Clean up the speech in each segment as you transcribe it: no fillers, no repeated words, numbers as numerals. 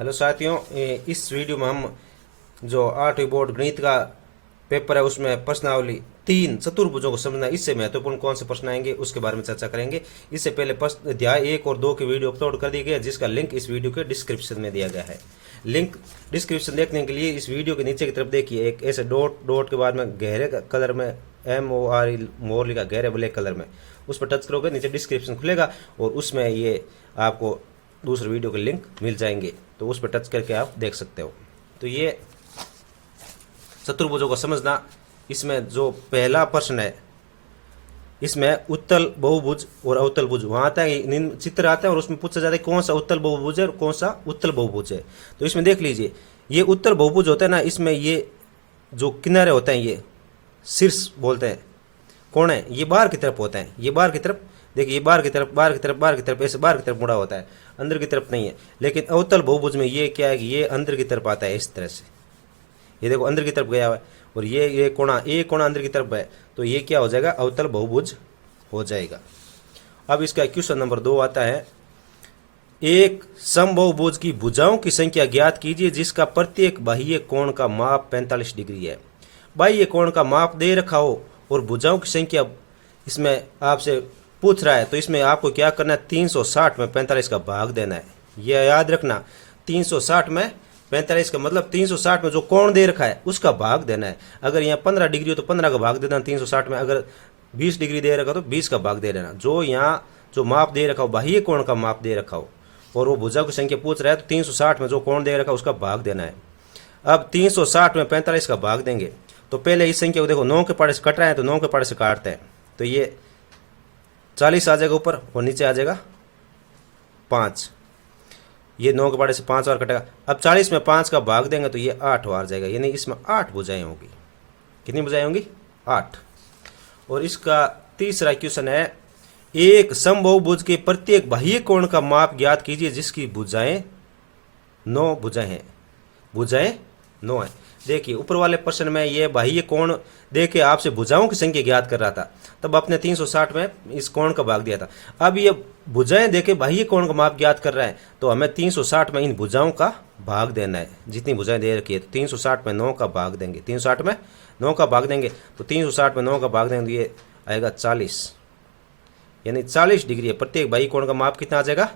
Hello साथियों, इस video में हम जो 8वीं बोर्ड गणित का पेपर है उसमें प्रश्नावली 3 चतुर्भुजों को समझना इससे महत्वपूर्ण कौन से प्रश्न आएंगे उसके बारे में चर्चा करेंगे। इससे पहले प्रश्न अध्याय 1 और 2 की वीडियो अपलोड कर दी गई है, जिसका लिंक इस वीडियो के डिस्क्रिप्शन में दिया गया है। लिंक डिस्क्रिप्शन देखने के लिए इस वीडियो के नीचे की तरफ देखिए, एक ऐसे डॉट डॉट के बाद में गहरे कलर में MORE मोर लिखा, गहरे ब्लैक कलर में, उस पर टच करोगे नीचे डिस्क्रिप्शन खुलेगा और उसमें ये आपको दूसरे वीडियो के लिंक मिल जाएंगे, तो उस पर टच करके आप देख सकते हो। तो ये चतुर्भुजों को समझना, इसमें जो पहला प्रश्न है इसमें उत्तल बहुभुज और अवतल भुज वहाँ आता है, चित्र आता है और उसमें पूछा जाता है कौन सा उत्तल बहुभुज है और कौन सा उत्तल बहुभुज है। तो इसमें देख लीजिए, ये उत्तल बहुभुज होता है ना, इसमें ये जो किनारे होते हैं ये शीर्ष बोलते हैं, कौन है ये बाहर की तरफ होता है, ये बाहर की तरफ देखिए, ये बाहर की तरफ बाहर की तरफ बाहर की तरफ ऐसे बाहर की तरफ मुड़ा होता है, अंदर की तरफ नहीं है। लेकिन अवतल बहुभुज में ये क्या है कि ये अंदर की तरफ आता है इस तरह से, ये देखो अंदर की तरफ गया हुआ है और ये कोणा अंदर की तरफ है, तो ये क्या हो जाएगा, अवतल बहुभुज हो जाएगा। अब इसका क्वेश्चन नंबर 2 आता है, एक समबाहुभुज की भुजाओं की संख्या ज्ञात कीजिए जिसका प्रत्येक बाह्य कोण का माप 45 डिग्री है। बाह्य कोण का माप दे रखा हो और भुजाओं की संख्या इसमें आपसे पूछ रहा है, तो इसमें आपको क्या करना है, 360 में 45 का भाग देना है। यह याद रखना, 360 में 45 का मतलब 360 में जो कोण दे रखा है उसका भाग देना है। अगर यहाँ 15 डिग्री हो तो 15 का भाग देना 360 में, अगर 20 डिग्री दे रखा हो तो 20 का भाग दे देना। जो यहाँ जो माप दे रखा हो, बाह्य कोण का माप दे रखा हो और वो भुजा की संख्या पूछ रहा है, तो 360 में जो कोण दे रखा है उसका भाग देना है। अब 360 में 45 का भाग देंगे तो पहले इस संख्या को देखो, 9 के पाड़े से कट रहा है तो 9 के पाड़े से काटते हैं, तो ये 40 आ जाएगा ऊपर और नीचे आ जाएगा 5, ये 9 के पाड़े से 5 बार कटेगा। अब 40 में 5 का भाग देंगे तो ये 8 बार जाएगा, यानी इसमें 8 भुजाएं होंगी। कितनी भुजाएं होंगी, 8। और इसका तीसरा क्वेश्चन है, एक समबाहुभुज के प्रत्येक बाह्य कोण का माप ज्ञात कीजिए जिसकी भुजाएं 9 भुजाएं हैं। भुजाएं 9 है। देखिए ऊपर वाले प्रश्न में ये बाह्य कोण दे के आपसे भुजाओं की संख्या ज्ञात कर रहा था, तब आपने 360 में इस कोण का भाग दिया था। अब ये भुजाएं देके बाह्य कोण का माप ज्ञात कर रहा है, तो हमें 360 में इन भुजाओं का भाग देना है। जितनी भुजाएं दे रखी है, तो 360 में 9 का भाग देंगे, 360 में 9 का भाग देंगे तो 360 में 9 का भाग देंगे तो ये आएगा 40, यानी 40 डिग्री है। प्रत्येक बाह्य कोण का माप कितना आ जाएगा,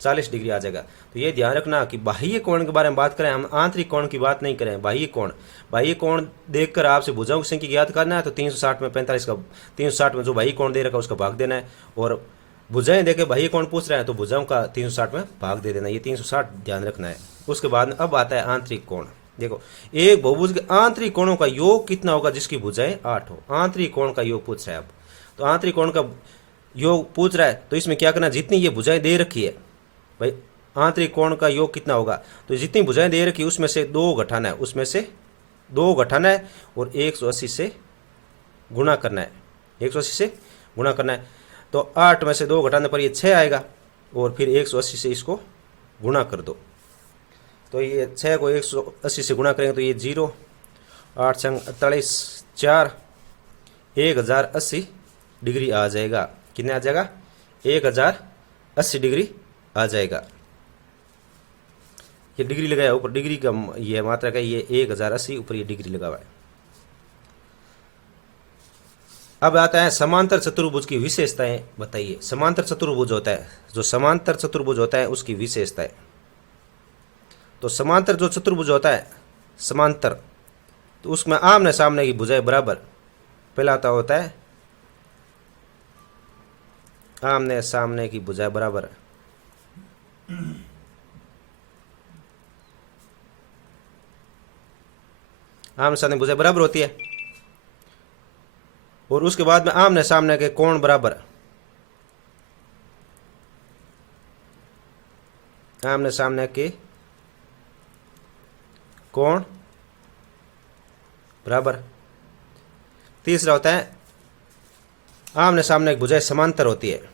40 डिग्री आ जाएगा। तो ये ध्यान रखना कि बाह्य कोण के बारे में बात करें, हम आंतरिक कोण की बात नहीं करें। बाह्य कोण देखकर आपसे भुजाओं की संख्या ज्ञात करना है, तो 360 में 45 का 360 में जो बाह्य कोण दे रखा है उसका भाग देना है, और भुजाएं देके बाह्य कोण पूछ रहे हैं तो भुजाओं का 360 में भाग दे देना है। ये 360 ध्यान रखना है। उसके बाद अब आता है आंतरिक कोण। देखो, एक बहुभुज के आंतरिक कोणों का योग कितना होगा जिसकी भुजाएं 8 हो। आंतरिक कोण का योग पूछ रहा है। अब तो आंतरिक कोण का योग पूछ रहा है, तो इसमें क्या करना, जितनी ये भुजाएं दे रखी है भाई, आंतरिक कोण का योग कितना होगा, तो जितनी भुजाएं दे रखी उसमें से 2 घटाना है, उसमें से 2 घटाना है और 180 से गुणा करना है, 180 से गुणा करना है। तो 8 में से 2 घटाने पर ये 6 आएगा और फिर 180 से इसको गुणा कर दो, तो ये 6 को 180 से गुणा करेंगे तो ये 0, 8 छंग 48, 4, 1080 डिग्री आ जाएगा। कितने आ जाएगा, 1080 डिग्री आ जाएगा। ये डिग्री लगाया ऊपर, डिग्री का ये मात्रा का, ये 1080 ऊपर ये डिग्री लगा हुआ है। अब आता है समांतर चतुर्भुज की विशेषताएं बताइए। समांतर चतुर्भुज होता है, जो समांतर चतुर्भुज होता है उसकी विशेषताएं। तो समांतर जो चतुर्भुज होता है समांतर, तो उसमें आमने सामने की भुजाएं बराबर। पहला होता है आमने सामने की भुजाएं बराबर, आमने सामने भुजाएं बराबर होती है। और उसके बाद में आमने सामने के कोण बराबर, आमने सामने के कोण बराबर। तीसरा होता है आमने सामने की भुजाएं समांतर होती है।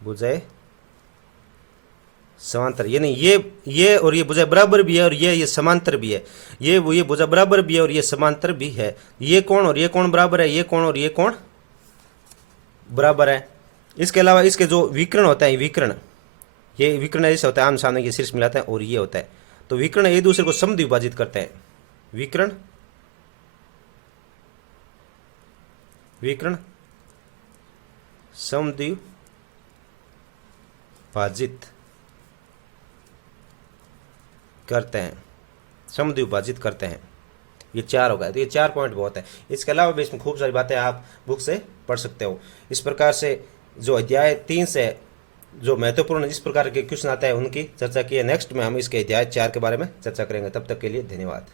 भुजाएं समांतर, यानी ये और ये भुजा बराबर भी है और ये समांतर भी है। ये भुजा बराबर भी है और ये समांतर भी है। ये कोण और ये कोण बराबर है, ये कोण और ये कोण बराबर है। इसके अलावा इसके जो विकर्ण होता है, विकर्ण, ये विकर्ण ऐसे होता है आम सामने के शीर्ष मिलाते हैं, और ये होता है, तो विकर्ण एक दूसरे को समद्विभाजित करते हैं। विकर्ण विकर्ण समद्विभाजित करते हैं, समद्विभाजित करते हैं। ये 4 होगा, तो ये 4 पॉइंट बहुत है। इसके अलावा भी इसमें खूब सारी बातें आप बुक से पढ़ सकते हो। इस प्रकार से जो अध्याय 3 से जो महत्वपूर्ण इस प्रकार के क्वेश्चन आते हैं उनकी चर्चा की है। नेक्स्ट में हम इसके अध्याय 4 के बारे में चर्चा करेंगे। तब तक के लिए धन्यवाद।